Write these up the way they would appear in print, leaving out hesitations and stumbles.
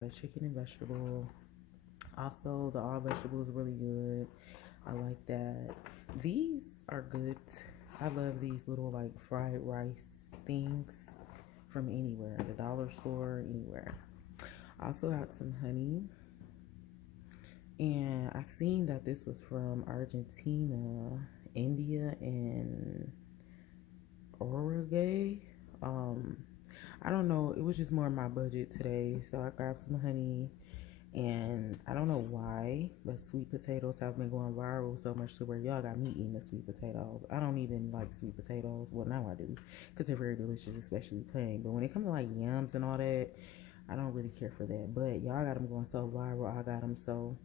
The chicken and vegetable. Also, the all vegetable is really good. I like that. These are good. I love these little like fried rice things from anywhere, the dollar store, anywhere. I also got some honey. And I seen that this was from Argentina, India, and Uruguay. Um, I don't know. It was just more my budget today, so I grabbed some honey. And I don't know why, but sweet potatoes have been going viral so much to where y'all got me eating the sweet potatoes. I don't even like sweet potatoes. Well, now I do, because they're very delicious, especially plain. But when it comes to like yams and all that, I don't really care for that. But y'all got them going so viral. I got them so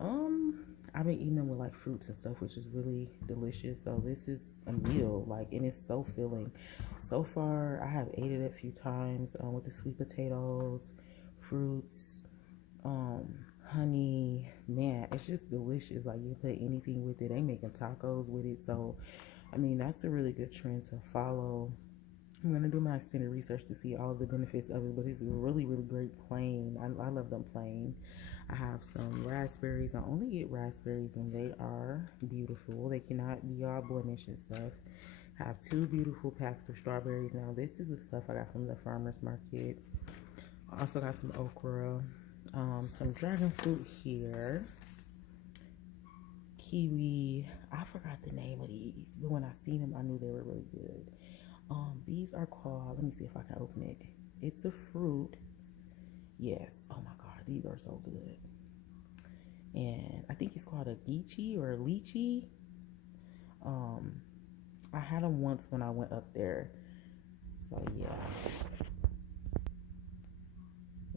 um, I've been eating them with like fruits and stuff, which is really delicious. So this is a meal, like, and it's so filling. So far, I have ate it a few times with the sweet potatoes, fruits, um, honey. Man, it's just delicious. Like you can put anything with it. They making tacos with it. So, I mean, that's a really good trend to follow. I'm gonna do my extended research to see all the benefits of it, but it's really, really great plain. I love them plain. I have some raspberries. I only get raspberries when they are beautiful. They cannot be all blemished and stuff. I have two beautiful packs of strawberries. Now, this is the stuff I got from the farmer's market. I also got some okra, some dragon fruit here, kiwi. I forgot the name of these, but when I seen them, I knew they were really good. These are called, let me see if I can open it. It's a fruit. Yes. Oh my God, these are so good. And I think it's called a lychee or a lychee. Um, I had them once when I went up there. So yeah.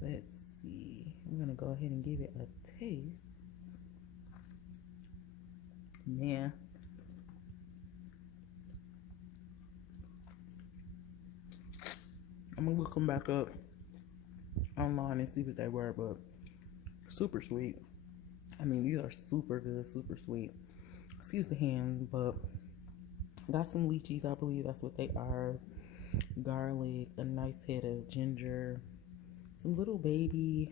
Let's see. I'm gonna go ahead and give it a taste. Man. I'm gonna look them back up online and see what they were, but super sweet. I mean, these are super good, super sweet. Excuse the hand, but got some lychees, I believe that's what they are. Garlic, a nice head of ginger, some little baby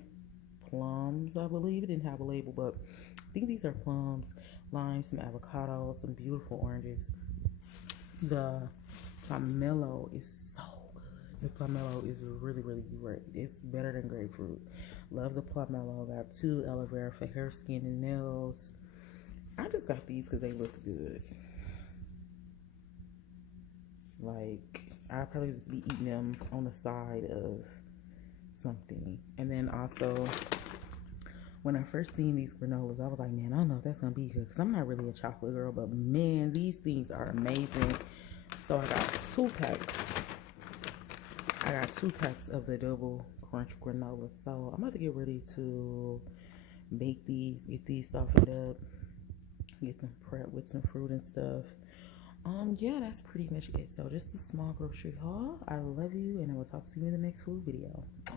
plums, I believe. It didn't have a label, but I think these are plums, lime, some avocado, some beautiful oranges. The pomelo is so good. The pomelo is really, really great. It's better than grapefruit. Love the pomelo. Got two aloe vera for hair, skin, and nails. I just got these because they look good. Like, I'll probably just be eating them on the side of something. And then also, when I first seen these granolas, I was like, man, I don't know if that's gonna be good because I'm not really a chocolate girl, but man, these things are amazing. So I got two packs. I got two packs of the double crunch granola. So I'm about to get ready to bake these, get these softened up, get them prepped with some fruit and stuff. Yeah, that's pretty much it. So just a small grocery haul. I love you, and I will talk to you in the next food video.